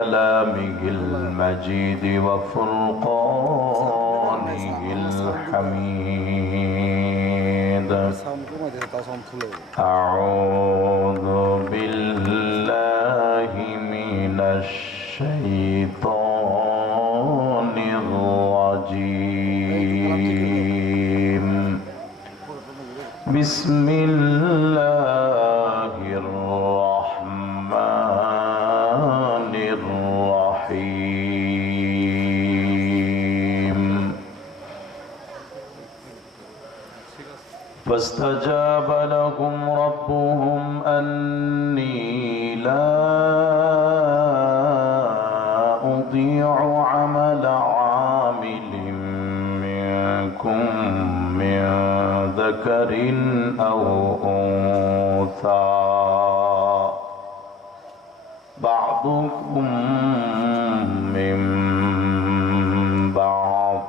كلامه المجيد وفرقانه الحميد. أعوذ بالله من الشيطان الرجيم. بسم الله الرحمن الرحيم. فاستجاب لهم ربهم أني لا أضيع عمل عامل منكم من ذكر أو أنثى بعضكم من بعض،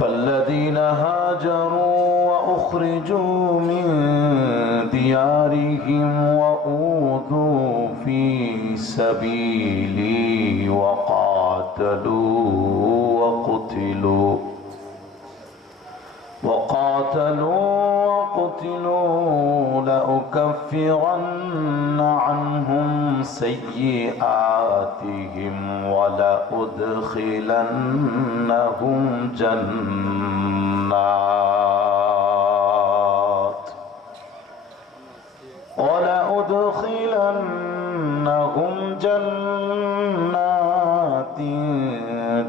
فالذين هاجروا وأخرجوا من ديارهم وأوذوا في سبيلي وقاتلوا لأكفرن عنهم سيئاتهم ولأدخلنهم جنات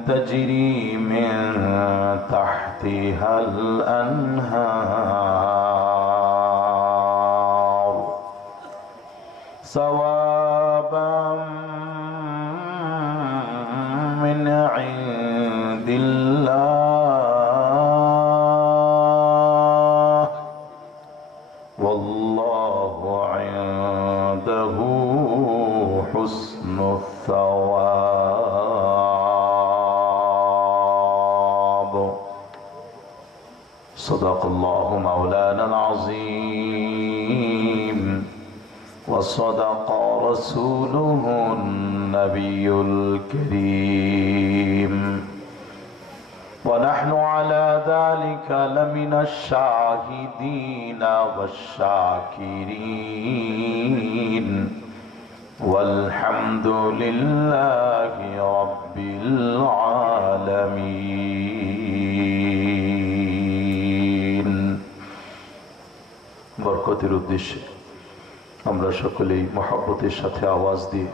تجري من تحتها الأنهار ثوابا من عند الله والله عنده حسن الثواب. صدق الله مولانا العظيم وصدق رسوله النبي الكريم، ونحن على ذلك لمن الشاهدين والشاكرين، والحمد لله رب العالمين। বরকতের উদ্দেশ্যে আমরা সকলেই মহব্বতের সাথে আওয়াজ দিয়ে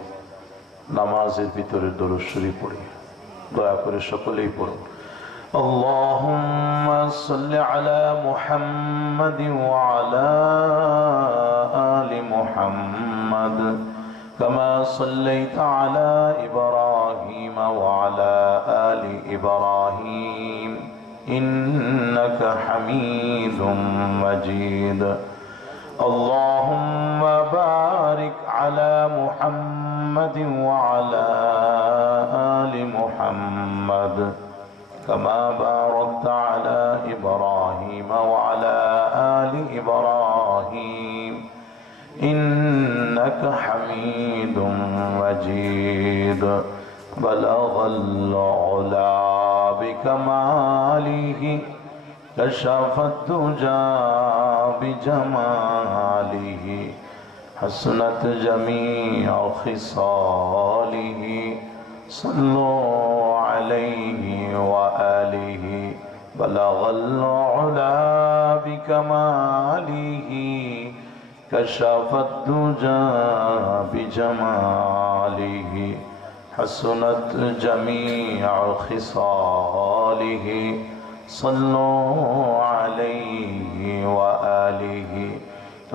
নামাজের ভিতরে দরুদ শরীফ পড়ি। দয়া করে সকলেই পড়ুন। اللهم صل على محمد وعلى آل محمد كما صليت على إبراهيم وعلى آل إبراهيم إنك حميد مجيد. اللهم بارك على محمد وعلى آل محمد كما باركت على إبراهيم وعلى آل إبراهيم إنك حميد مجيد. بلغ العلا بكماله كشف الدجى بجماله حسنت جميع خصاله صلوا عليه وآله. بلغ العلا بكماله كشف الدجى بجماله حسنت جميع خصاله صلوا عليه وآله.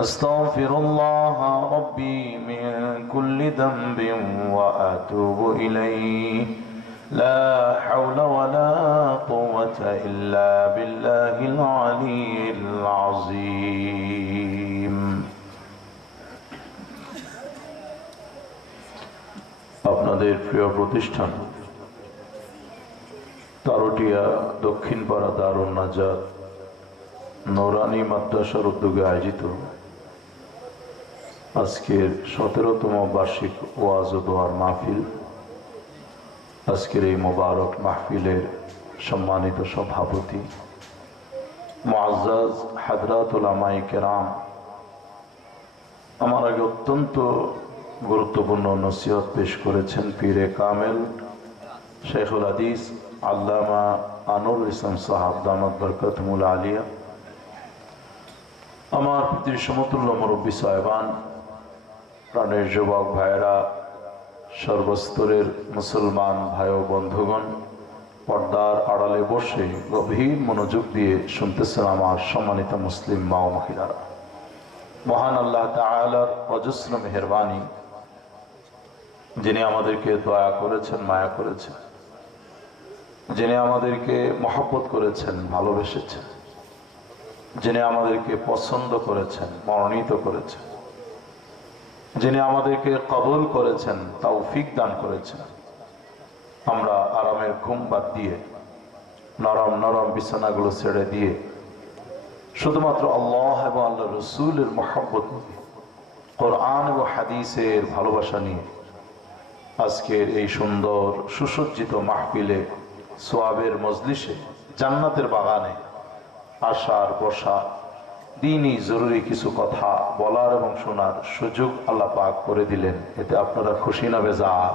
أستغفر الله ربي من كل ذنب وأتوب إليه. لا حول ولا قوة إلا بالله العلي العظيم. আপনাদের প্রিয় প্রতিষ্ঠান তারটিয়া দক্ষিণ পাড়া দারুন নাজাত নূরানী মাদ্রাসার উদ্যোগে আয়োজিত আজকের 17তম বার্ষিক ওয়াজ ও দোয়ার মাহফিল, আজকের এই মোবারক মাহফিলের সম্মানিত সভাপতি মুআজ্জাজ হযরত উলামায়ে কেরাম, আমার আগে অত্যন্ত গুরুত্বপূর্ণ নসিহত পেশ করেছেন পীরে কামেল শেখুল হাদিস আল্লামা আনোয়ারুল ইসলাম সাহাব দামাত বরকাতুহুল আলিয়া, আমার পৃথিবীর সমতুল্য মুরব্বী সাহেবান, প্রাণের যুবক ভাইয়েরা, সর্বস্তরের মুসলমান ভাই ও বন্ধুগণ, পর্দার আড়ালে বসে গভীর মনোযোগ দিয়ে শুনতেছেন আমার সম্মানিত মুসলিম মা ও মহিলারা। মহান আল্লাহ তাআলার অজস্র মেহেরবানি, যিনি আমাদেরকে দয়া করেছেন, মায়া করেছেন, যিনি আমাদেরকে মহব্বত করেছেন, ভালোবেসেছেন, যিনি আমাদেরকে পছন্দ করেছেন, মনোনীত করেছেন, যিনি আমাদেরকে কবুল করেছেন, তৌফিক দান করেছেন। আমরা আরামের ঘুম বাদ দিয়ে, নরম নরম বিছানাগুলো ছেড়ে দিয়ে শুধুমাত্র আল্লাহ এবং আল্লাহ রসুলের মহব্বত, কোরআন এবং হাদিসের ভালোবাসা নিয়ে আজকের এই সুন্দর সুসজ্জিত মাহফিলে, সোয়াবের মজলিসে, জান্নাতের বাগানে আসার বসা, দিনই জরুরি কিছু কথা বলার এবং শোনার সুযোগ আল্লাহ পাক করে দিলেন। এতে আপনারা খুশি না বেজার?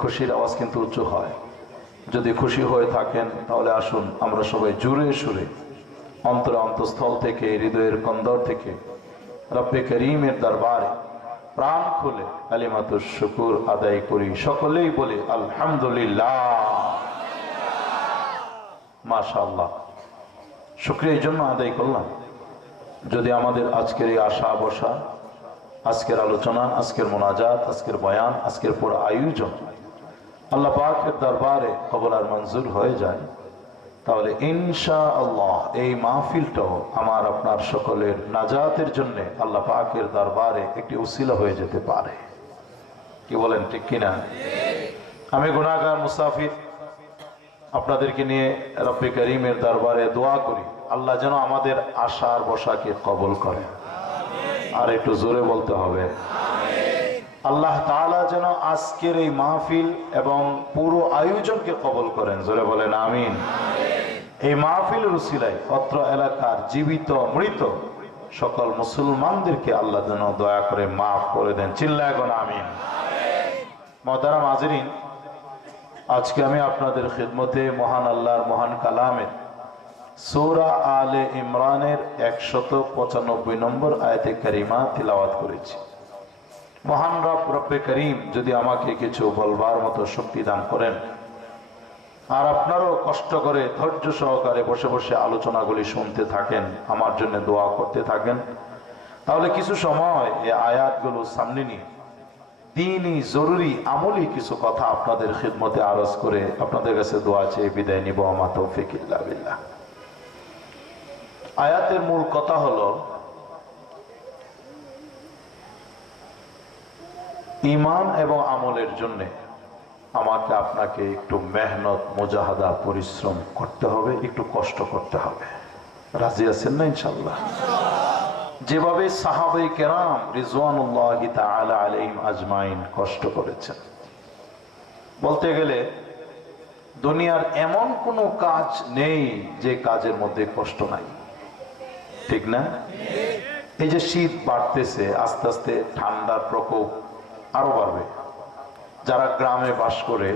খুশির আওয়াজ কিন্তু উচ্চ হয়। যদি খুশি হয়ে থাকেন তাহলে আসুন আমরা সবাই জোরে সুরে, অন্তর অন্তঃস্থল থেকে, হৃদয়ের কন্দর থেকে রব্বে করিমের দরবারে প্রাণ খুলে কালিমাতুশ শুকুর আদায় করি। সকলেই বলি আলহামদুলিল্লাহ, মাশাআল্লাহ। শুকরিয়া এই জন্য আদায় করলাম, যদি আমাদের আজকের এই আশা বসা, আজকের আলোচনা, আজকের মোনাজাত, আজকের বয়ান, আজকের পুরো আয়োজন আল্লাহ পাকের দরবারে কবুল আর মঞ্জুর হয়ে যায়, তাহলে ইনশাআল্লাহ এই মাহফিলটাও আমার আপনার সকলের নাজাতের জন্য আল্লাহ পাকের দরবারে একটি উসিলা হয়ে যেতে পারে। কি বলেন, ঠিক কিনা? আমি গুনাহগার মুসাফির, আপনাদেরকে নিয়ে রব্বে করিমের দরবারে দোয়া করি, আল্লাহ যেন আমাদের আশার বসাকে কবুল করে। আর একটু জোরে বলতে হবে, আল্লাহ তাআলা যেন আজকের এই মাহফিল এবং পুরো আয়োজনকে কবুল করেন। জোরে বলেন আমিন। এই মাহফিলের উসিলায় অত্র এলাকার জীবিত মৃত সকল মুসলমানদেরকে আল্লাহ যেন দয়া করে মাফ করে দেন। চিল্লায় বলেন আমিন। মুহতারাম হাজিরিন, আজকে আমি আপনাদের খিদমতে মহান আল্লাহর মহান কালামের সূরা আলে ইমরানের 195 নম্বর আয়াতে কারিমা তিলাওয়াত করেছি। মহান রব্বে করিম যদি আমাকে কিছু বলবার মতো শক্তি দান করেন, আর আপনারও কষ্ট করে ধৈর্য সহকারে বসে বসে আলোচনাগুলি শুনতে থাকেন, আমার জন্য দোয়া করতে থাকেন, তাহলে কিছু সময় এই আয়াতগুলো সামনে নিয়ে দিনই জরুরি আমলি কিছু কথা আপনাদের খিদমতে আরজ করে আপনাদের কাছে দোয়া চেয়ে বিদায় নিব। আমা তৌফিক ইল্লা বিল্লাহ। আয়াতের মূল কথা হলো, ঈমান এবং আমলের জন্য আমাকে আপনাকে একটু মেহনত, মুজাহাদা, পরিশ্রম করতে হবে, একটু কষ্ট করতে হবে। রাজি আছেন না ইনশাআল্লাহ? যেভাবে সাহাবায়ে কেরাম রিজওয়ানুল্লাহি তাআলা আলাইহিম আজমাইন কষ্ট করেছেন, বলতে গেলে দুনিয়ার এমন কোনো কাজ নেই যে কাজের মধ্যে কষ্ট নাই, ঠিক না? এই যে শীত বাড়তেছে, আস্তে আস্তে ঠান্ডার প্রকোপ আরো বাড়বে। যারা গ্রামে বাস করে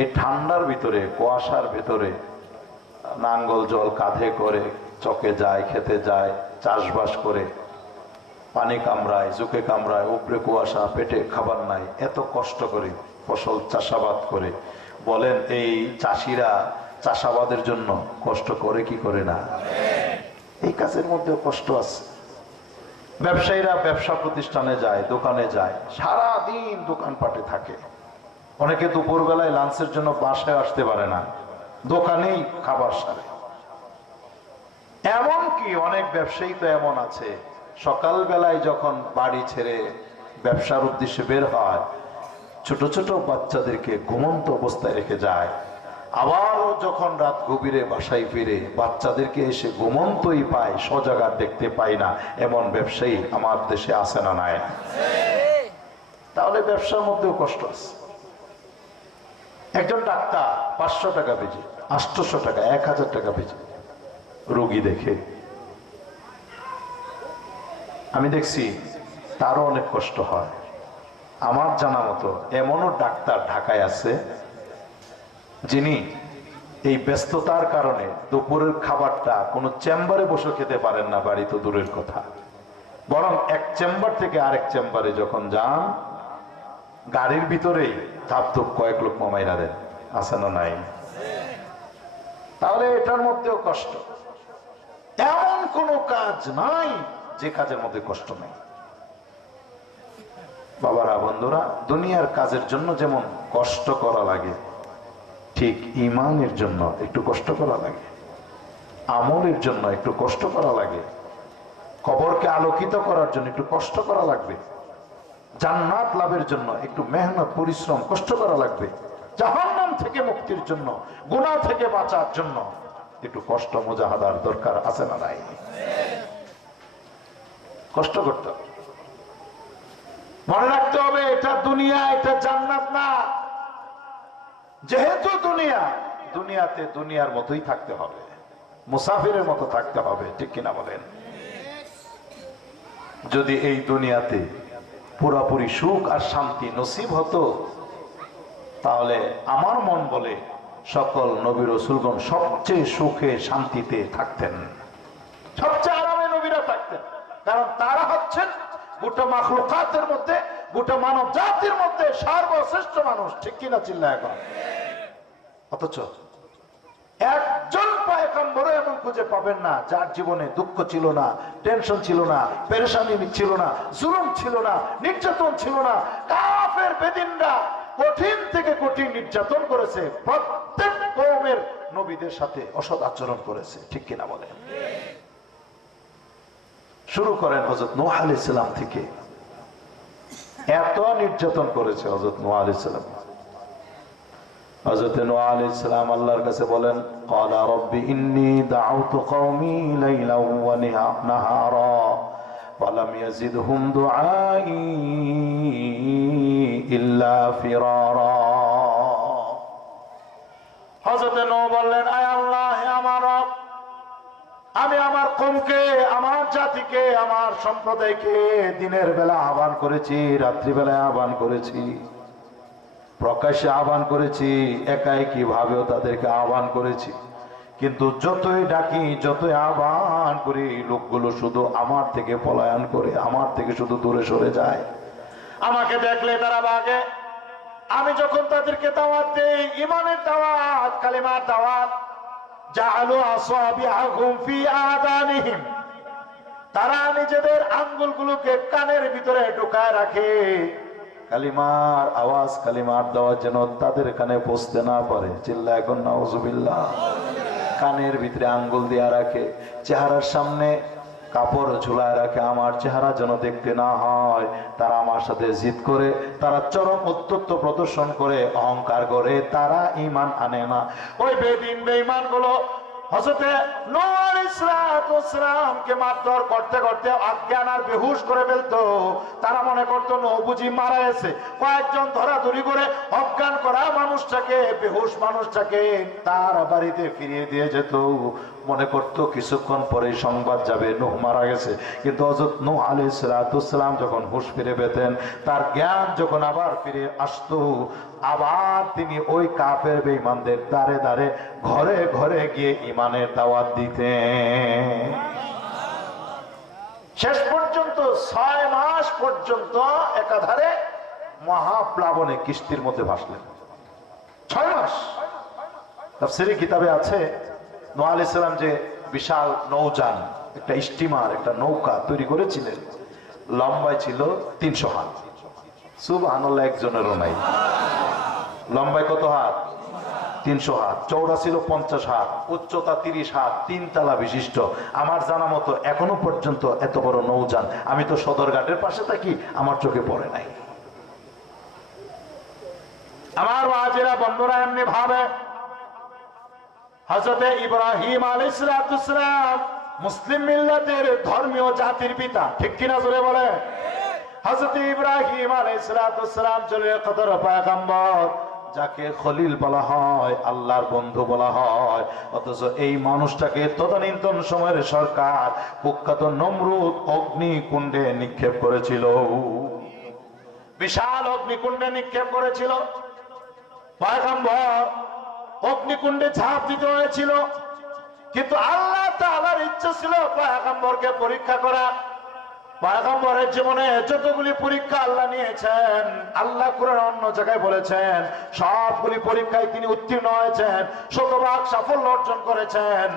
এই ঠান্ডার ভিতরে, কুয়াশার ভিতরে নাঙ্গল জল কাঁধে করে চকে যায়, খেতে যায়, চাষবাস করে, পানি কামড়ায়, জুকে কামড়ায়, উপরে কুয়াশা, পেটে খাবার নাই, এত কষ্ট করে ফসল চাষাবাদ করে, বলেন এই চাষিরা চাষাবাদের জন্য কষ্ট করে কি করে না? এই কাজের মধ্যে কষ্ট আছে। ব্যবসায়ীরা ব্যবসা প্রতিষ্ঠানে যায়, দোকানে যায়, সারা দিন দোকানপাটে থাকে। অনেকে দুপুর বেলায় লাঞ্চের জন্য বাসায় আসতে পারে না, দোকানেই খাবার সারে। এমনকি অনেক ব্যবসায়ী তো এমন আছে, সকাল বেলায় যখন বাড়ি ছেড়ে ব্যবসার উদ্দেশ্যে বের হয়, ছোট ছোট বাচ্চাদেরকে ঘুমন্ত অবস্থায় রেখে যায়, আবারও যখন রাত গভীরে বাসায় ফিরে বাচ্চাদেরকে এসে ঘুমন্তই পায়, সজাগার দেখতে পাই না, এমন ব্যবসায়ী আমার দেশে আছে না নাই? তাহলে ব্যবসার মধ্যেও কষ্ট আছে। একজন ডাক্তার 500 টাকা বেজে, 800 টাকা, 1000 টাকা বেজে রোগী দেখে, আমি দেখছি তারও অনেক কষ্ট হয়। আমার জানা মতো এমনও ডাক্তার ঢাকায় আছে যিনি এই ব্যস্ততার কারণে দুপুরের খাবারটা কোনো চেম্বারে বসে খেতে পারেন না, বাড়ি তো দূরের কথা, বরং এক চেম্বার থেকে আরেক চেম্বারে যখন যান গাড়ির ভিতরেই ধাপধুপ কয়েক লোক মাইরা দেন। আছে না নাই? তাহলে এটার মধ্যেও কষ্ট। এমন কোনো কাজ নাই যে কাজের মধ্যে কষ্ট নেই। বাবারা, বন্ধুরা, দুনিয়ার কাজের জন্য যেমন কষ্ট করা লাগে, ঠিক ঈমানের জন্য একটু কষ্ট করা লাগে, আমলের জন্য একটু কষ্ট করা লাগে, কবরকে আলোকিত করার জন্য একটু কষ্ট করা লাগবে, জান্নাত লাভের জন্য একটু মেহনত, পরিশ্রম, কষ্ট করা লাগবে, জাহান্নাম থেকে মুক্তির জন্য, গুনাহ থেকে বাঁচার জন্য একটু কষ্ট মুজাহাদার দরকার আছে না নাই? কষ্ট করতে হবে। মনে রাখতে হবে এটা দুনিয়া, এটা জান্নাত না। যেহেতু দুনিয়া, দুনিয়াতে দুনিয়ার মতোই থাকতে হবে, মুসাফিরের মতো থাকতে হবে, ঠিক কিনা বলেন? যদি এই দুনিয়াতে পুরোপুরি সুখ আর শান্তি নসিব হতো, তাহলে আমার মন বলে সকল নবী রাসূলগণ সবচেয়ে সুখে শান্তিতে থাকতেন, সবচেয়ে আরামে নবীরা থাকতেন। কারণ তারা হচ্ছেন গোটা মাখলুকাতের মধ্যে, গোটা মানব জাতির মধ্যে সর্বশ্রেষ্ঠ মানুষ, ঠিক কিনা? চিল্লা এখন। অথচ একজন পয়গম্বরও এমন খুঁজে পাবেন না যার জীবনে দুঃখ ছিল না, টেনশন ছিল না, পেরেশানি ছিল না, জুলুম ছিল না, নির্যাতন ছিল না। কাফের বেদিনরা কঠিন থেকে কঠিন নির্যাতন করেছে, প্রত্যেক কওমের নবীদের সাথে অসৎ আচরণ করেছে, ঠিক কিনা বলে? শুরু করেন হযরত নূহ আলাইহিস সালাম থেকে, এত নির্যাতন করেছে হযরত নূহ আলাইহিস সালাম। হযরত নূহ আলাইহিস সালাম আল্লাহর কাছে বলেন, ক্বালা রাব্বি ইন্নী দাউতু কওমি লাইলাও ওয়া নাহারা ফালাম ইয়াজিদহুম দুআই ইল্লা ফিরারা। হযরত নূহ বললেন, আয় আল্লাহ, হে আমার রব, আমি আমার কওমকে, আমার জাতিকে, আমার সম্প্রদায়কে দিনের বেলা আহ্বান করেছি, রাত্রি বেলায় আহ্বান করেছি, প্রকাশ্যে আহ্বান করেছি, একাই ভাবেও তাদেরকে আহ্বান করেছি, কিন্তু যতই ডাকি, যতই আহ্বান করি, লোকগুলো শুধু আমার থেকে পলায়ন করে, আমার থেকে শুধু দূরে সরে যায়, আমাকে দেখলে তারা ভাগে। আমি যখন তাদেরকে দাওয়াত দেই, ঈমানের দাওয়াত, কালিমার দাওয়াত, জাআলু আসাবিআহুম ফি আযানিহিম, তারা নিজেদের আঙ্গুলগুলোকে কানের ভিতরে ঢুকায় রাখে, কালিমার আওয়াজ, কালিমার দাওয়াত যেন তাদের কানে পৌঁছতে না পারে। চিল্লা এখন নাউজুবিল্লাহ। কানের ভিতরে আঙ্গুল দিয়ে রাখে, চেহারার সামনে কাপড় ঝুলায় রাখে, আমার চেহারা যেন দেখতে না হয়। তারা আমার সাথে জিদ করে, তারা চরম উদ্ধত্ত প্রদর্শন করে, অহংকার করে, তারা ঈমান আনে না। ওই বেদিন বেঈমান গুলো হযরত নূহ আলাইহিস সালামকে মারধর করতে করতে অজ্ঞান আর বেহুশ করে ফেলতো। তারা মনে করতো নূহ বুঝি মারা গেছে। কয়েকজন ধরাধরি করে অজ্ঞান করা মানুষটাকে, বেহুশ মানুষটাকে তার বাড়িতে ফিরিয়ে দিয়ে যেত। মনে করতো কিছুক্ষণ পরে সংবাদ যাবে নূহ মারা গেছে। কিন্তু হযরত নূহ আলাইহিস সালাম যখন হুঁশ ফিরে পেতেন, তার জ্ঞান যখন আবার ফিরে আসতো, আবার তিনি ওই কাফের বেঈমানদের দ্বারে দ্বারে, ঘরে ঘরে গিয়ে ঈমানের দাওয়াত দিতেন। শেষ পর্যন্ত 6 মাস পর্যন্ত একাধারে মহাপ্লাবনে কিস্তির মধ্যে ভাসলেন। 6 মাস। তাফসীরে কিতাবে আছে, নূহ আলাইহিস সালাম যে বিশাল নৌযান, একটা স্টিমার, একটা নৌকা তৈরি করেছিলেন, লম্বায় ছিল 300 হাত। সুবহানাল্লাহ, একজনেরও নাই। লম্বায় কত হাত? 300 হাত। চওড়া ছিল 50 হাত, উচ্চতা 30 হাত, 3 তলা বিশিষ্ট। আমার জানা মতো এখনো পর্যন্ত এত বড় নৌযান, আমি তো সদরঘাটের পাশে থাকি, আমার চোখে পড়ে নাই। আমার ওয়াজিরা বন্ধুরা এমনি ভাবে হযরত ইব্রাহিম আলাইহিস সালাম মুসলিম মিল্লাতের ধর্মীয় জাতির পিতা, ঠিক কিনা জোরে বলে? হযরত ইব্রাহিম আলাইহিস সালাম চলে কদর পয়গম্বর, যাকে খলিল বলা হয়, আল্লাহর বন্ধু বলা হয়, অথচ এই মানুষটাকে তদানীন্তন সময়ের সরকার কুখ্যাত নমরুদ অগ্নিকুণ্ডে নিক্ষেপ করেছিল। বিশাল অগ্নিকুণ্ডে নিক্ষেপ করেছিল। পয়গম্বর অগ্নিকুণ্ডে ঝাঁপ দিতে হয়েছিল, কিন্তু আল্লাহ তাআলার ইচ্ছা ছিল পয়গম্বরকে পরীক্ষা করা। পয়গম্বরের জীবনে যতগুলি পরীক্ষা আল্লাহ নিয়েছেন, আল্লাহ কোরআন অন্য জায়গায় বলেছেন সবগুলি পরীক্ষায় তিনি উত্তীর্ণ হয়েছেন, শতভাগ সাফল্য অর্জন করেছেন।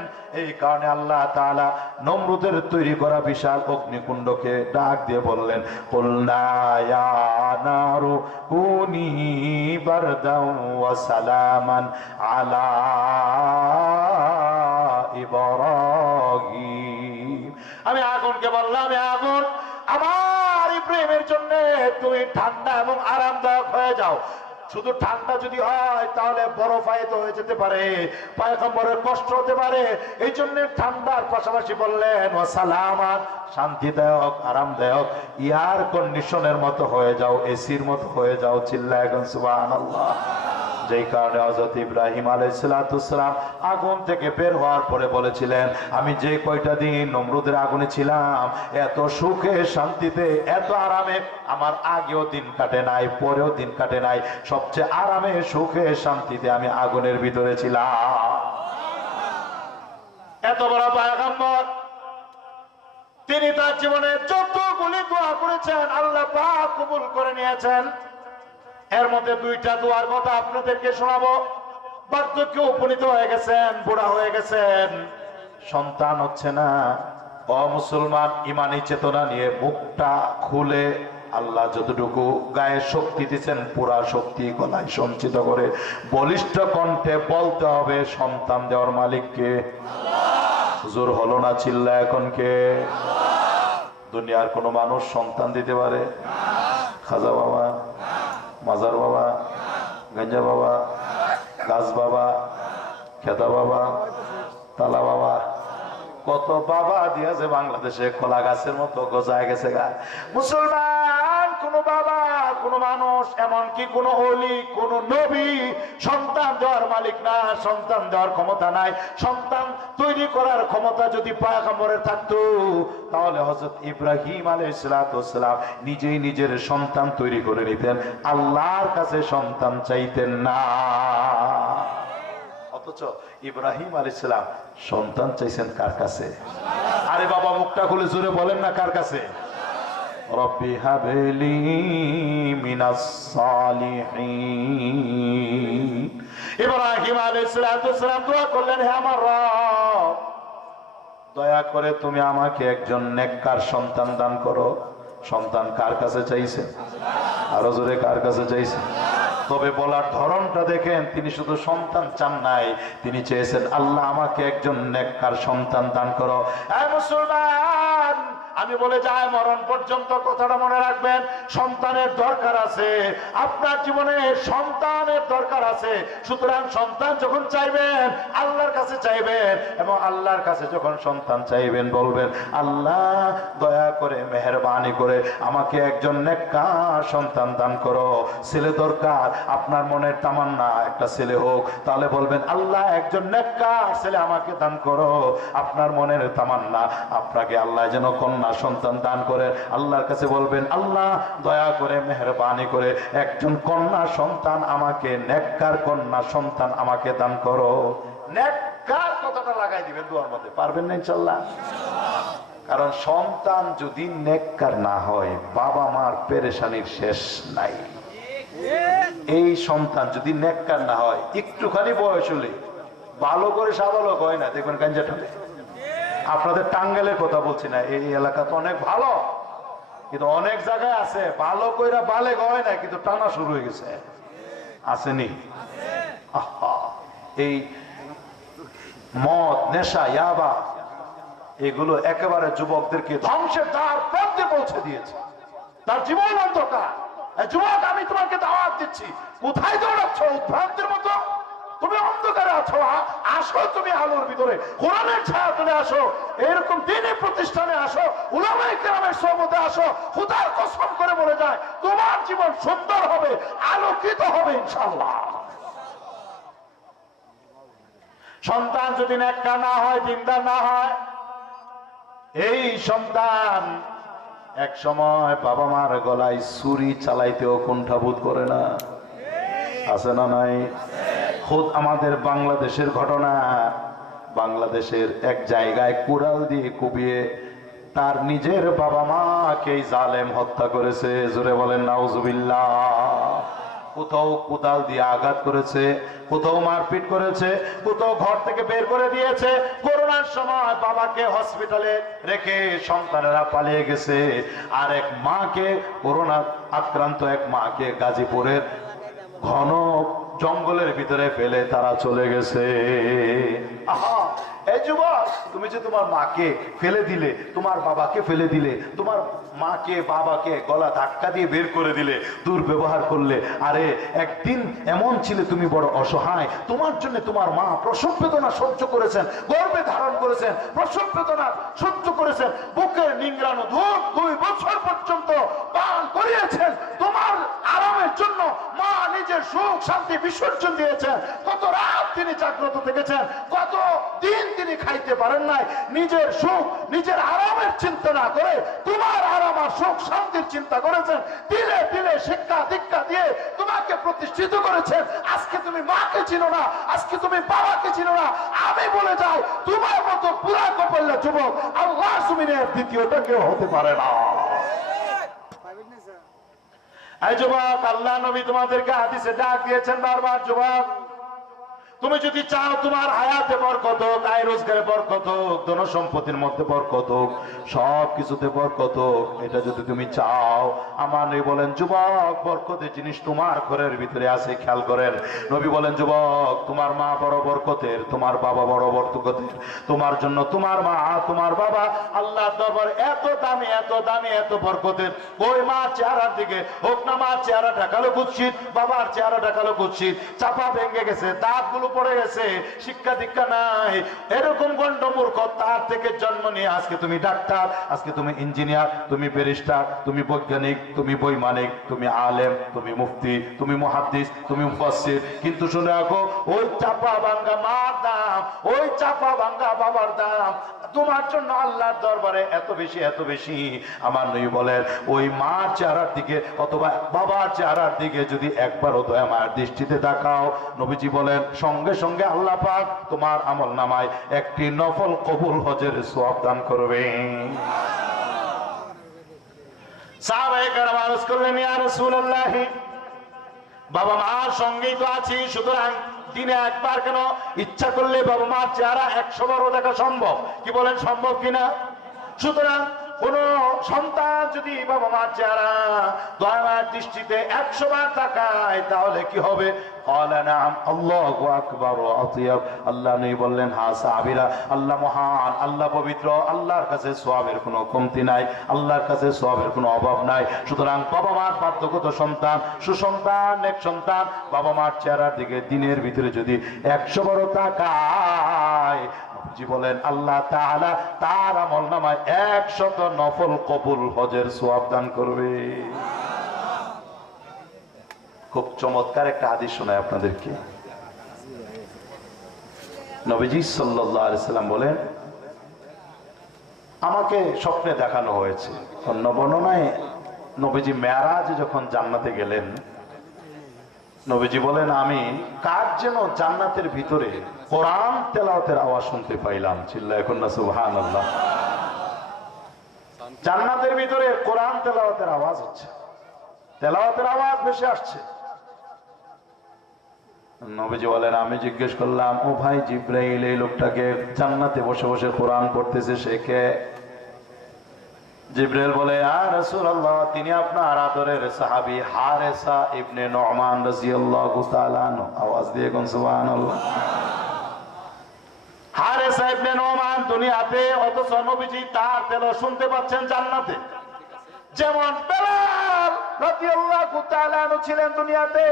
এই কারণে আল্লাহ তাআলা নমরুদের তৈরি করা বিশাল অগ্নিকুণ্ডকে ডাক দিয়ে বললেন, কুলনা ইয়া নারু কুনি বারদাও ওয়া সালামান আলা ইব্রাহিম। আমি আগুনকে বললাম, আগুন, আমার ইব্রাহিমের জন্য তুমি ঠান্ডা এবং আরামদায়ক হয়ে যাও। শুধু ঠান্ডা যদি হয় তাহলে বরফায়িত হয়ে যেতে পারে, পয়গম্বরের কষ্ট হতে পারে। এই জন্য ঠান্ডার পাশাপাশি বললেন ওয়া সালামান, শান্তিদায়ক, আরামদায়ক, এয়ার কন্ডিশনের মতো হয়ে যাও, এসির মতো হয়ে যাও। চিল্লায় এখন সুবহানাল্লাহ। যেই কারণে হযরত ইব্রাহিম আলাইহিস সালাম আগুন থেকে বের হওয়ার পরে বলেছিলেন, আমি যে কয়টা দিন নমরুদের আগুনে ছিলাম, এত সুখে শান্তিতে এত আরামে আমার আগেও দিন কাটে নাই, পরেও দিন কাটে নাই। সবচেয়ে আরামে সুখে শান্তিতে আমি আগুনের ভিতরে ছিলাম। এত বড় পয়গম্বর, তিনি তার জীবনে যতগুলি দোয়া করেছেন আল্লাহ পাক কবুল করে নিয়েছেন। এর মধ্যে দুইটা দোয়ার কথা আপনাদেরকে শোনাবো। বার্ধক্যে উপনীত হয়ে গেছেন, বুড়া হয়ে গেছেন, সন্তান হচ্ছে না। অমুসলমান ইমানি চেতনা নিয়ে মুখটা খুলে আল্লাহ যতটুকু গায়ে শক্তি দিচ্ছেন, পুরা শক্তি গলায় সঞ্চিত করে বলিষ্ঠ কণ্ঠে বলতে হবে, সন্তান দেওয়ার মালিককে। হুজুর হলো না, চিল্লা এখন কে? দুনিয়ার কোন মানুষ সন্তান দিতে পারে? খাজা বাবা, মাজার বাবা, গঞ্জা বাবা, গাছ বাবা, খেতা বাবা, তালা বাবা, কত বাবা দিয়েছে বাংলাদেশে, কলা গাছের মতো গজায় গেছে গা। মুসলমান কোন বাবা, কোন মানুষ, এমনকি কোন ওলি, কোন নবী সন্তান দেওয়ার মালিক না, সন্তান দেওয়ার ক্ষমতা নাই। সন্তান তৈরি করার ক্ষমতা যদি পয়গম্বরের থাকতো, তাহলে হযরত ইব্রাহিম আলাইহিস সালাম নিজেই নিজের সন্তান তৈরি করে নিতেন, আল্লাহর কাছে সন্তান চাইতেন না। অথচ ইব্রাহিম আলাইহিস সালাম সন্তান চাইছেন কার কাছে? আরে বাবা, মুখটা খুলে জোরে বলেন না, কার কাছে? রব্বি হাবলি মিনাস সালিহিন। ইব্রাহিম আলাইহিস সালাম দোয়া করলেন, হে আমার রব, দয়া করে তুমি আমাকে একজন নেককার সন্তান দান করো। সন্তান কার কাছে চাইছেন? আরো জোরে, কার কাছে চাইছেন? তবে বলার ধরনটা দেখেন, তিনি শুধু সন্তান চান নাই, তিনি চেয়েছেন আল্লাহ আমাকে একজন নেককার সন্তান দান করো। এই মুসলমান, আমি বলে যাই মরণ পর্যন্ত কথাটা মনে রাখবেন, সন্তানের দরকার আছে, আপনার জীবনে সন্তানের দরকার আছে। সুতরাং সন্তান যখন চাইবেন আল্লাহর কাছে চাইবেন, এবং আল্লাহর কাছে যখন সন্তান চাইবেন বলবেন, আল্লাহ দয়া করে মেহেরবানি করে আমাকে একজন নেককার সন্তান দান করো। ছেলে দরকার, আপনার মনের তামান্না একটা ছেলে হোক, তাহলে বলবেন আল্লাহ একজন নেককার ছেলে আমাকে দান করো। আপনার মনের তামান্না আপনাকে আল্লাহ যেন কন্যা সন্তান দান করে, আল্লাহর কাছে বলবেন আল্লাহ দয়া করে মেহেরবানি করে একজন কন্যা সন্তান আমাকে, নেককার কন্যা সন্তান আমাকে দান করো। নেককার কথাটা লাগাই দিবেন দুয়ার মধ্যে, পারবেন না ইনশাআল্লাহ? কারণ সন্তান যদি নেককার না হয়, বাবা মার পেরেশানির শেষ নাই। এই সন্তান যদি নেককার না হয়, একটুখানি বয়স হলে ভালো করে সাবালক হয় না, দেখবেন গাঞ্জা ঠালে। আপনাদের টাঙ্গাইলের কথা বলছি না, এই এলাকা তো অনেক ভালো, কিন্তু অনেক জায়গায় আছে ভালো কইরা বালেগ হয় না, কিন্তু টানা শুরু হয়ে গেছে। আসেনি? এই মদ, নেশা, ইয়াবা, এগুলো একেবারে যুবকদেরকে ধ্বংসের দ্বার প্রান্তে পৌঁছে দিয়েছে। তার জীবন অন্ধকার। যুবক, আমি তোমাকে দাওয়াত দিচ্ছি, কোথায় দৌড়াচ্ছ উদ্ভ্রান্তের মতো? তুমি অন্ধকারে আছো, আসো তুমি আলোর ভিতরে, কোরআনের ছায়া তুলে আসো, এরকম দ্বীনি প্রতিষ্ঠানে আসো, উলামায়ে কেরামের সোহবতে আসো। খোদার কসম করে বলে যায়, তোমার জীবন সুন্দর হবে, আলোকিত হবে ইনশাআল্লাহ। সন্তান যদি নেককার না হয়, দিনদার না হয়, এই সন্তান এক সময় বাবা মার গলায় ছুরি চালাইতেও কুণ্ঠাবোধ করে না। আছে না নাই? খোদ আমাদের বাংলাদেশের ঘটনা, বাংলাদেশের এক জায়গায় কুড়াল দিয়ে কুপিয়ে তার নিজের বাবা মাকে জালেম হত্যা করেছে। জোরে বলেন নাউজুবিল্লাহ। কোথাও কোদাল দিয়ে আঘাত করেছে, কোথাও মারপিট করেছে, কোথাও ঘর থেকে বের করে দিয়েছে। করোনার সময় বাবাকে হসপিটালে রেখে সন্তানেরা পালিয়ে গেছে। আর এক মাকে, করোনা আক্রান্ত এক মাকে গাজীপুরের ঘন জঙ্গলের ভিতরে ফেলে তারা চলে গেছে। আহা, এই যুবক, তুমি যে তোমার মাকে ফেলে দিলে, তোমার বাবাকে ফেলে দিলে, তোমার মাকে বাবাকে গলা ধাক্কা দিয়ে বের করে দিলে, দুর্ব্যবহার করলে, আরে একদিন এমন ছিলে তুমি বড় অসহায়, তোমার জন্য তোমার মা প্রসব বেদনা সহ্য করেছেন, গর্ভে ধারণ করেছেন, প্রসব বেদনা সহ্য করেছেন, বুকের নিংড়ানো দুধ 2 বছর পর্যন্ত পান করিয়েছেন তোমার আরামের জন্য। মা নিজের সুখ শান্তি বিসর্জন দিয়েছেন, কত রাত তিনি জাগ্রত থেকেছেন, কত দিন তিনি খাইতে পারেন নাই। নিজের সুখ নিজের আরামের চিন্তা না করে তোমার আরাম আর সুখ শান্তির চিন্তা করেছেন। দিলে দিলে শিক্ষা দীক্ষা দিয়ে তোমাকে প্রতিষ্ঠিত করেছেন। আজকে তুমি মাকে চিনো না, আজকে তুমি বাবাকে চিনো না। আমি বলে যাই, তোমার মতো পুরা কপাল্লা যুবক আল্লাহ জমিনের দ্বিতীয়টা কেউ হতে পারে না। এই যুবক, আল্লাহ নবী তোমাদেরকে হাদিসে ডাক দিয়েছেন বারবার, যুবক তুমি যদি চাও তোমার হায়াতে বরকত হোক, আয় রোজগারে বরকত হোক, ধন সম্পত্তির মধ্যে বরকত হোক, সব কিছুতে বরকত হোক, এটা যদি তুমি চাও, আমার নবী বলেন যুবক বরকতের জিনিস তোমার ঘরের ভিতরে আছে। খেয়াল করেন, নবী বলেন যুবক তোমার মা বড় বরকতের, তোমার বাবা বড় বরকতের। তোমার জন্য তোমার মা তোমার বাবা আল্লাহর দরবারে এত দামি এত দামি এত বরকতের। ওই মা চেহারার দিকে হোক না, মা চেহারাটা কালো কুৎসিত, বাবার চেহারাটা কালো কুৎসিত, চাপা ভেঙে গেছে, দাঁতগুলো পড়ে গেছে, শিক্ষা দীক্ষা নাই, এরকম গন্ড মূর্খ, তার থেকে জন্ম নিয়ে আজকে তুমি ডাক্তার, আজকে তুমি ইঞ্জিনিয়ার, তুমি ব্যারিস্টার, তুমি বৈজ্ঞানিক, তুমি বৈমানিক, তুমি আলেম, তুমি মুফতি, তুমি মুহাদ্দিস, তুমি মুফাসসির। কিন্তু শুনে রাখো, ওই চাপা ভাঙ্গা মার দাম, ওই চাপা ভাঙ্গা বাবার দাম তোমার জন্য আল্লাহর দরবারে এত বেশি এত বেশি। আমার নবী বলেন ওই মার চেহারার দিকে অথবা বাবার চেহারার দিকে যদি একবারও দয়া মায়ের দৃষ্টিতে তাকাও, নবীজি বলেন সঙ্গে সঙ্গে আল্লাহ পাক তোমার আমল নামায় একটি নফল কবুল হজের সওয়াব দান করবে। সাহাবায়ে কেরাম আরজ করলেন, ইয়া রাসূলুল্লাহ, বাবা মার সঙ্গেই তো আছি, সুতরাং দিনে একবার কেন, ইচ্ছা করলে বাবা মার চেহারা 100 বারও দেখা সম্ভব। কি বলেন, সম্ভব কিনা? সুতরাং কোন সন্তান যদি বাবা মার চেহারা দয়ার দৃষ্টিতে 100 বার তাকায়, তাহলে কি হবে? আল্লাহু আকবার ওয়া আতিয়াব। আল্লাহ নবী বললেন, হ্যাঁ সাহাবীরা, আল্লাহ মহান, আল্লাহ পবিত্র, আল্লাহর কাছে সওয়াবের কোনো কমতি নাই, আল্লাহর কাছে সওয়াবের কোনো অভাব নাই। সুতরাং বাবা মার বাধ্যগত সন্তান, সুসন্তান, এক সন্তান বাবা মার চেহারার দিকে দিনের ভিতরে যদি 100 বারও তাকায়, জি বলেন আল্লাহ তাআলা তার আমল নামায় 100 নফল কবুল হজের সওয়াব দান করবে। খুব চমৎকার একটা হাদিস শোনায় আপনাদেরকে। নবীজি সাল্লাল্লাহু আলাইহি সাল্লাম বলেন, আমাকে স্বপ্নে দেখানো হয়েছে। অন্য বর্ণনায় নবীজি মেরাজে যখন জান্নাতে গেলেন, নবীজি বলেন আমি কার যেন জান্নাতের ভিতরে কোরআন তেলাওয়াতের আওয়াজ শুনতে পাইলাম। চিল্লায় এখন না সুবহানাল্লাহ। জান্নাতের ভিতরে কোরআন তেলাওয়াতের আওয়াজ হচ্ছে, তেলাওয়াতের আওয়াজ ভেসে আসছে। নবীজি বলেন আমি জিজ্ঞেস করলাম, ও ভাই জিব্রাইল, এই লোকটাকে জান্নাতে বসে বসে কোরআন পড়তেছে সে কে? জিব্রাইল বলে, ইয়া রাসূলুল্লাহ, তিনি আপনার আদরের সাহাবী হারেসা ইবনে নুমান রাদিয়াল্লাহু তাআলা আনহু। আওয়াজ দিয়ে কোন সুবহানাল্লাহ। হারেসা ইবনে নুমান দুনিয়াতে, অথচ নবীজি তার তেলাওয়াত শুনতে পাচ্ছেন জান্নাতে। যেমন বেলাল রাদিয়াল্লাহু তাআলা আনহু ছিলেন দুনিয়াতে,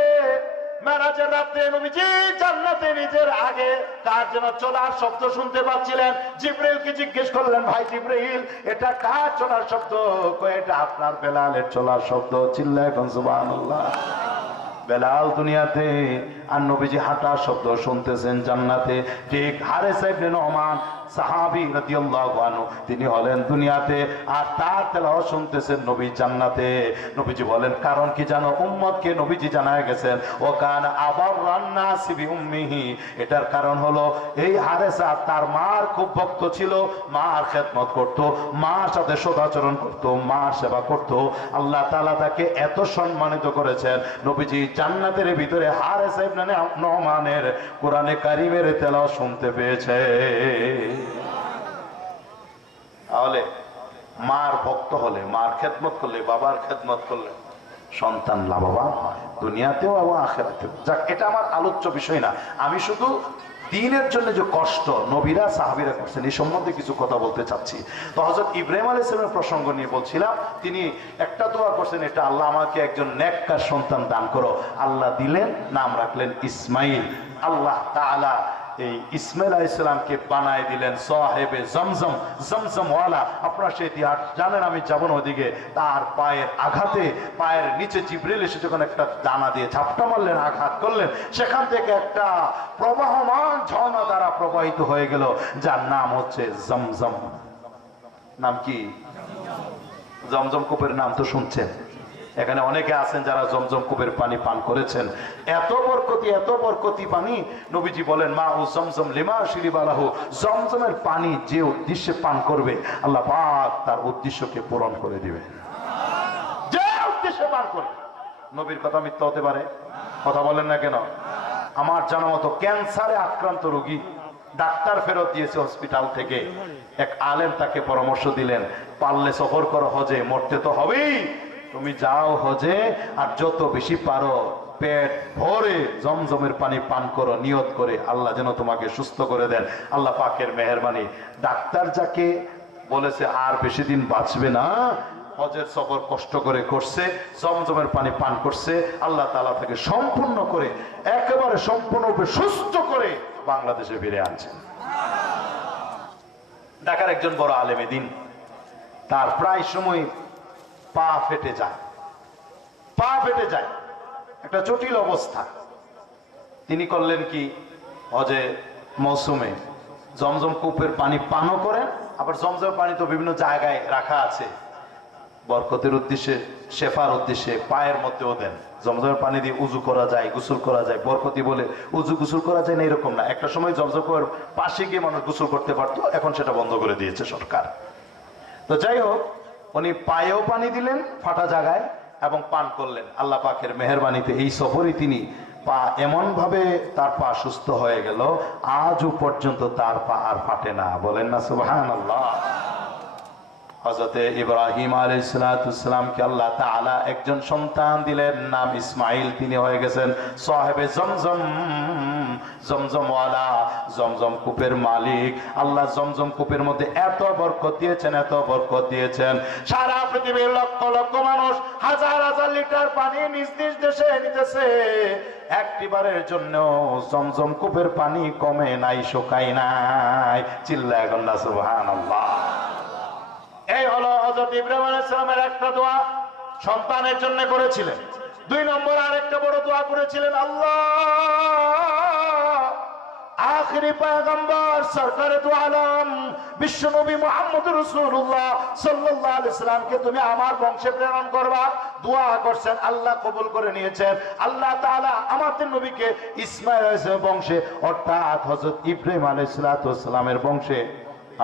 মেরাজের রাতে নবীজি জান্নাতে নিজের আগে কার যেন চলার শব্দ শুনতে পাচ্ছিলেন। জিবরাইলকে জিজ্ঞেস করলেন, ভাই জিবরাইল, এটা কার চলার শব্দ? কয়, এটা আপনার বেলালের চলার শব্দ। চিল্লায় এখন সুবহানাল্লাহ। বেলাল দুনিয়াতে আর নবীজি হাঁটার শব্দ শুনতেছেন জান্নাতে। ঠিক হারেস ইবনে নুমান সাহাবী রাদিয়াল্লাহু আনহু, তিনি হলেন দুনিয়াতে আর তার তেলাওয়াত শুনতেছেন নবী জান্নাতে। নবীজি বলেন, কারণ কি জানো? উম্মতকে নবীজি জানায় গেছেন, ও কান আবাররান নাসি বিউম্মিহি। এটার কারণ হলো এই হারেসা তার মার খুব ভক্ত ছিল, মার খেদমত করত, মার সাথে সদাচরণ করত, মার সেবা করত। আল্লাহ তাআলা তাকে এত সম্মানিত করেছেন, নবীজি জান্নাতের ভিতরে হারেসা ইবনে নুমানের কোরআনে কারীমের তেলাওয়াত শুনতে পেয়েছে। তাহলে মার ভক্ত হলে, মার খেদমত করলে, বাবার খেদমত করলে সন্তান লাভবান হয় দুনিয়াতেও এবং আখিরাতেও। যাক, এটা আমার আলোচ্য বিষয় না। আমি শুধু দ্বীনের জন্য যে কষ্ট নবীরা সাহাবীরা করছেন এই সম্বন্ধে কিছু কথা বলতে চাচ্ছি। তো হযরত ইব্রাহিম আলাইহিস সালামের প্রসঙ্গ নিয়ে বলছিলাম। তিনি একটা দোয়া করছেন, এটা আল্লাহ আমাকে একজন নেককার সন্তান দান করো। আল্লাহ দিলেন, নাম রাখলেন ইসমাইল। আল্লাহ তাআলা এই ইসমাইল আলাইহিস সালামকে বানায় দিলেন সাহেবে জমজম, জমজমওয়ালা। আপনারা সেই ইতিহাস জানেন, আমি যাব না ওদিকে। তার পায়ের আঘাতে, পায়ের নিচে জিবরিল এসে যখন একটা দানা দিয়ে ঝাপটা মারলেন, আঘাত করলেন, সেখান থেকে একটা প্রবাহমান ঝর্ণা দ্বারা প্রবাহিত হয়ে গেল, যার নাম হচ্ছে জমজম। নাম কি? জমজম কূপের নাম তো শুনছেন। এখানে অনেকে আছেন যারা জমজম কূপের পানি পান করেছেন। এত বরকতি পানি। নবীজি বলেন, মা ও জমজম লিমা শিরিবালাহু। জমজমের পানি যে উদ্দেশ্যে পান করবে, আল্লাহ পাক তার উদ্দেশ্যকে পূরণ করে দিবে। যে উদ্দেশ্যে পান করবে। নবীর কথা মিথ্যা হতে পারে? কথা বলেন না কেন? আমার জানা মতো ক্যান্সারে আক্রান্ত রোগী, ডাক্তার ফেরত দিয়েছে হসপিটাল থেকে। এক আলেম তাকে পরামর্শ দিলেন, পারলে সফর করো হজে, মরতে তো হবেই, তুমি যাও হজে, আর যত বেশি পারো পেট ভরে জমজমের পানি পান করো, নিয়ত করে আল্লাহ যেন তোমাকে সুস্থ করে দেন। আল্লাহ পাকের মেহেরবানি, ডাক্তার যাকে বলেছে আর বেশি দিন বাঁচবে না, হজের সফর কষ্ট করে করছে, জমজমের পানি পান করছে, আল্লাহ তাআলা তাকে সম্পূর্ণ করে, একেবারে সম্পূর্ণরূপে সুস্থ করে বাংলাদেশে ফিরে আনছেন। ঢাকার একজন বড় আলেমে দ্বীন, তার প্রায় সময় পা ফেটে যায়, একটা জটিল অবস্থা। তিনি করলেন কি, হজে মৌসুমে জমজম কূপের পানি পানও করেন, আবার জমজমের পানি তো বিভিন্ন জায়গায় রাখা আছে বরকতের উদ্দেশ্যে, শেফার উদ্দেশ্যে, পায়ের মধ্যেও দেন। জমজমের পানি দিয়ে উজু করা যায়, গোসল করা যায়। বরকতি বলে উজু গোসল করা যায় না এরকম না। একটা সময় জমজম কূপের পাশে গিয়ে মানুষ গোসল করতে পারতো, এখন সেটা বন্ধ করে দিয়েছে সরকার। তো যাই হোক, উনি পায়েও পানি দিলেন ফাটা জায়গায় এবং পান করলেন। আল্লাহ পাকের মেহেরবানিতে এই সফরে তিনি পা এমন ভাবে তার পা সুস্থ হয়ে গেল, আজও পর্যন্ত তার পা আর ফাটে না। বলেন না সুবহানাল্লাহ। হযরতে ইব্রাহিম আলাইহিস সালামকে আল্লাহ তাআলা একজন সন্তান দিলেন, নাম ইসমাইল। তিনি হয়ে গেছেন সাহেবে জমজম, জমজমওয়ালা, জমজম কূপের মালিক। আল্লাহ জমজম কূপের মধ্যে এত বরকত দিয়েছেন, সারা পৃথিবীর লক্ষ লক্ষ মানুষ হাজার হাজার লিটার পানি নিজ নিজ দেশে নিতেছে। একটিবারের জন্য জমজম কূপের পানি কমে নাই, শুকায় নাই। চিল্লায় গন্ডা সুবহানাল্লাহ। এই হলো হযরত ইব্রাহিম আলাইহিস সালামের একটা দোয়া, সন্তানের জন্য করেছিলেন। 2 নম্বর আরেকটা বড় দোয়া করেছিলেন, আল্লাহ আখিরি পয়গম্বর সরকারে দু আলম বিশ্ব নবী মুহাম্মদুর রাসূলুল্লাহ সাল্লাল্লাহু আলাইহি সাল্লামকে তুমি আমার বংশে প্রেরণ করবা। দোয়া করছেন, আল্লাহ কবুল করে নিয়েছেন। আল্লাহ তাআলা আমাদের নবীকে ইসমাঈল আলাইহিস বংশে, অর্থাৎ হযরত ইব্রাহিম আলাইহিস সালামের বংশে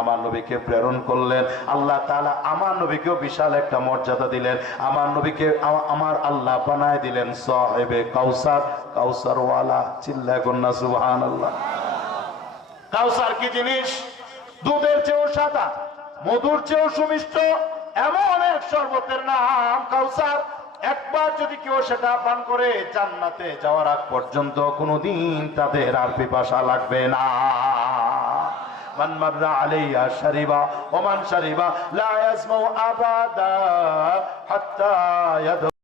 আমার নবীকে প্রেরণ করলেন। আল্লাহ তাআলা আমার নবীকেও বিশাল একটা মর্যাদা দিলেন। আমার নবীকে আমার আল্লাহ বানায় দিলেন সাহেবে কাউসার, কাউসারওয়ালা। চিল্লায় গন্না সুবহানাল্লাহ। কাউসার কি জিনিস? দুধের চেয়েও সাদা, মধুর চেয়েও সুমিষ্ট এমন এক শরবতের নাম কাউসার। একবার যদি কেউ সেটা পান করে, জান্নাতে যাওয়ার আগ পর্যন্ত কোনোদিন তাদের আর পিপাসা লাগবে না। من مر عليها شربا ومن شرب لا يسمع أبدا حتى يدخل